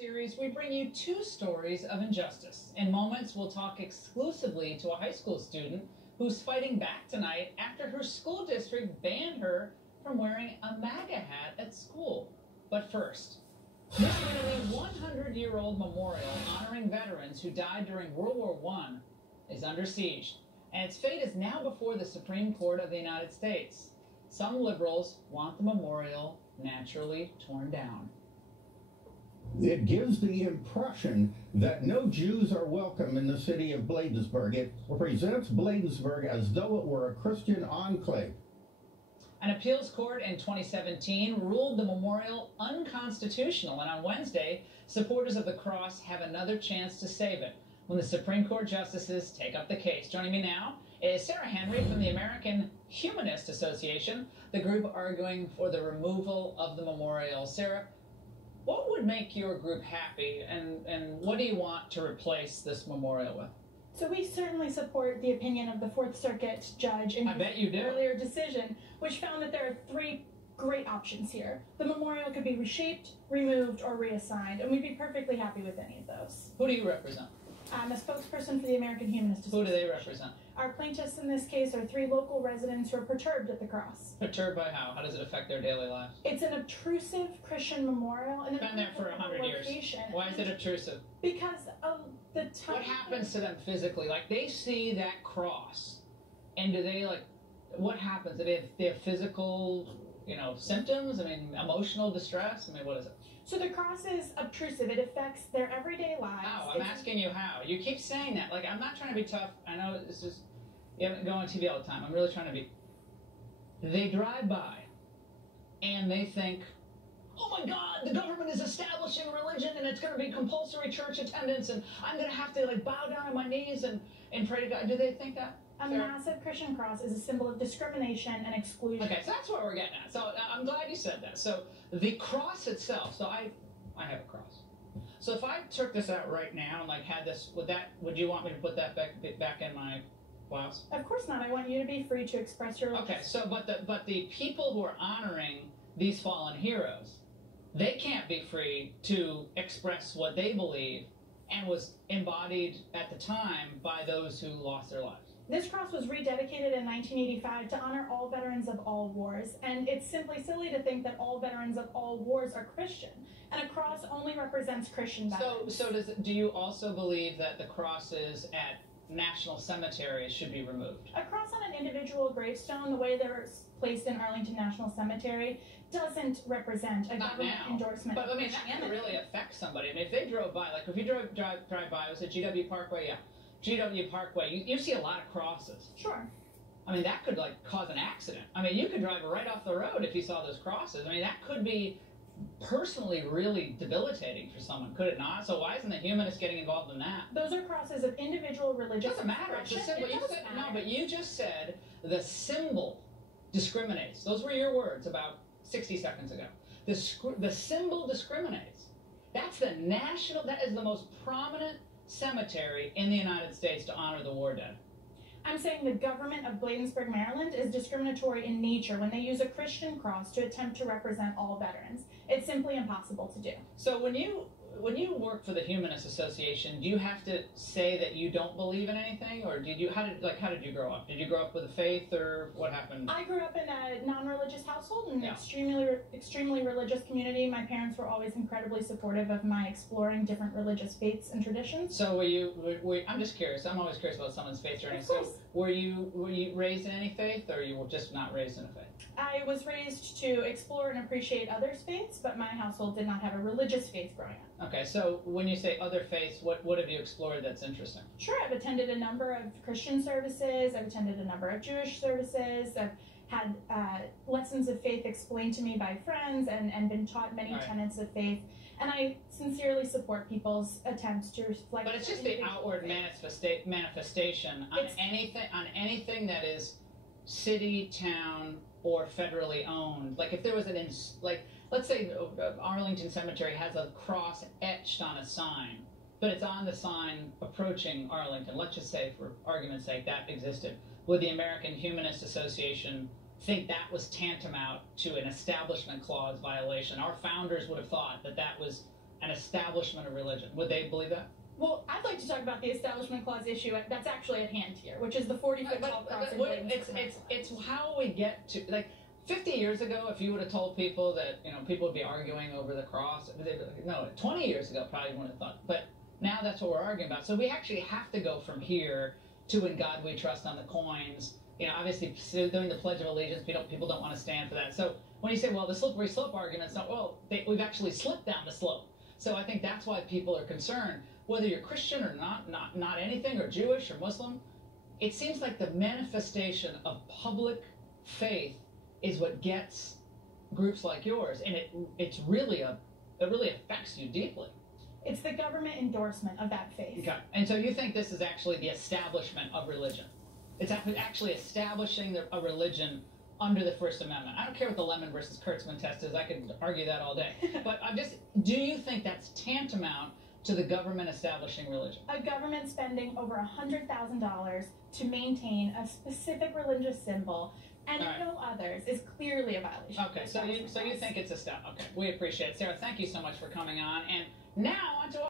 Series, we bring you two stories of injustice. In moments, we'll talk exclusively to a high school student who's fighting back tonight after her school district banned her from wearing a MAGA hat at school. But first, this nearly 100-year-old memorial honoring veterans who died during World War I is under siege, and its fate is now before the Supreme Court of the United States. Some liberals want the memorial naturally torn down. It gives the impression that no Jews are welcome in the city of Bladensburg. It presents Bladensburg as though it were a Christian enclave. An appeals court in 2017 ruled the memorial unconstitutional, and on Wednesday, supporters of the cross have another chance to save it when the Supreme Court justices take up the case. Joining me now is Sarah Henry from the American Humanist Association, the group arguing for the removal of the memorial. Sarah, what would make your group happy, and what do you want to replace this memorial with? So we certainly support the opinion of the Fourth Circuit judge in his earlier decision, which found that there are three great options here. The memorial could be reshaped, removed, or reassigned, and we'd be perfectly happy with any of those. Who do you represent? I'm a spokesperson for the American Humanist Association. Who do they represent? Our plaintiffs in this case are three local residents who are perturbed at the cross. Perturbed by how? How does it affect their daily lives? It's an obtrusive Christian memorial. And it's been there for 100 years. Why is it obtrusive? Because of the time. What happens to them physically? Like, they see that cross, and do they, like, what happens? Do they have physical, symptoms? I mean, emotional distress? I mean, what is it? So the cross is obtrusive. It affects their everyday lives. How? I'm asking you how. You keep saying that. Like, I'm not trying to be tough. I know this is, you go on TV all the time. I'm really trying to be. They drive by, and they think, oh my God, the government is establishing religion, and it's going to be compulsory church attendance, and I'm going to have to, bow down on my knees and pray to God. Do they think that? A massive Christian cross is a symbol of discrimination and exclusion. Okay, so that's what we're getting at. So I'm glad you said that. So the cross itself, so I have a cross. So if I took this out right now and had this, would you want me to put that back in my blouse? Of course not. I want you to be free to express your religion. Okay, so but the people who are honoring these fallen heroes, they can't be free to express what they believe and was embodied at the time by those who lost their lives. This cross was rededicated in 1985 to honor all veterans of all wars, and it's simply silly to think that all veterans of all wars are Christian, and a cross only represents Christian veterans. So do you also believe that the crosses at national cemeteries should be removed? A cross on an individual gravestone, the way they're placed in Arlington National Cemetery, doesn't represent a government endorsement. But I mean, that can really affect somebody. I mean, if they drove by, if you drive by, was it GW Parkway? Yeah. GW Parkway, you see a lot of crosses. Sure. I mean, that could cause an accident. I mean, you could drive right off the road if you saw those crosses. I mean, that could be personally really debilitating for someone, could it not? So why isn't the humanist getting involved in that? Those are crosses of individual religious. It doesn't matter. It's a symbol. No, but you just said the symbol discriminates. Those were your words about 60 seconds ago. The symbol discriminates. That is the most prominent cemetery in the United States to honor the war dead. I'm saying the government of Bladensburg, Maryland is discriminatory in nature when they use a Christian cross to attempt to represent all veterans. It's simply impossible to do. So when you work for the Humanist Association, do you have to say that you don't believe in anything, or how did you grow up? Did you grow up with a faith, or what happened? I grew up in a non-religious household in an extremely religious community. My parents were always incredibly supportive of my exploring different religious faiths and traditions. So I'm just curious. I'm always curious about someone's faith journey. So were you raised in any faith, or you were just not raised in a faith? I was raised to explore and appreciate others' faiths, but my household did not have a religious faith growing up. Okay, so when you say other faiths, what have you explored that's interesting? Sure, I've attended a number of Christian services, I've attended a number of Jewish services, I've had lessons of faith explained to me by friends and been taught many tenets of faith, and I sincerely support people's attempts to reflect. But it's just the outward manifestation on anything that is city, town, or federally owned. If there was let's say Arlington Cemetery has a cross etched on a sign, but it's on the sign approaching Arlington. Let's just say, for argument's sake, that existed. Would the American Humanist Association think that was tantamount to an Establishment Clause violation? Our founders would have thought that that was an establishment of religion. Would they believe that? Well, I'd like to talk about the Establishment Clause issue that's actually at hand here, which is the 40-foot tall cross in Bladensburg. It's how we get to, like, 50 years ago, if you would have told people that, people would be arguing over the cross, they'd be like, no, 20 years ago, probably wouldn't have thought. But now that's what we're arguing about. So we actually have to go from here to "In God We Trust" on the coins. Obviously, doing the Pledge of Allegiance, people don't want to stand for that. So when you say, well, the slippery slope argument's not, well, we've actually slipped down the slope. So I think that's why people are concerned. Whether you're Christian or not anything, or Jewish or Muslim, it seems like the manifestation of public faith is what gets groups like yours, and it really affects you deeply. It's the government endorsement of that faith. Okay, and so you think this is actually the establishment of religion? It's actually establishing a religion under the First Amendment. I don't care what the Lemon versus Kurtzman test is. I could argue that all day. But do you think that's tantamount to the government establishing religion? A government spending over $100,000 to maintain a specific religious symbol and no others is clearly a violation. Okay, so you think it's okay, we appreciate it. Sarah, thank you so much for coming on. And now on to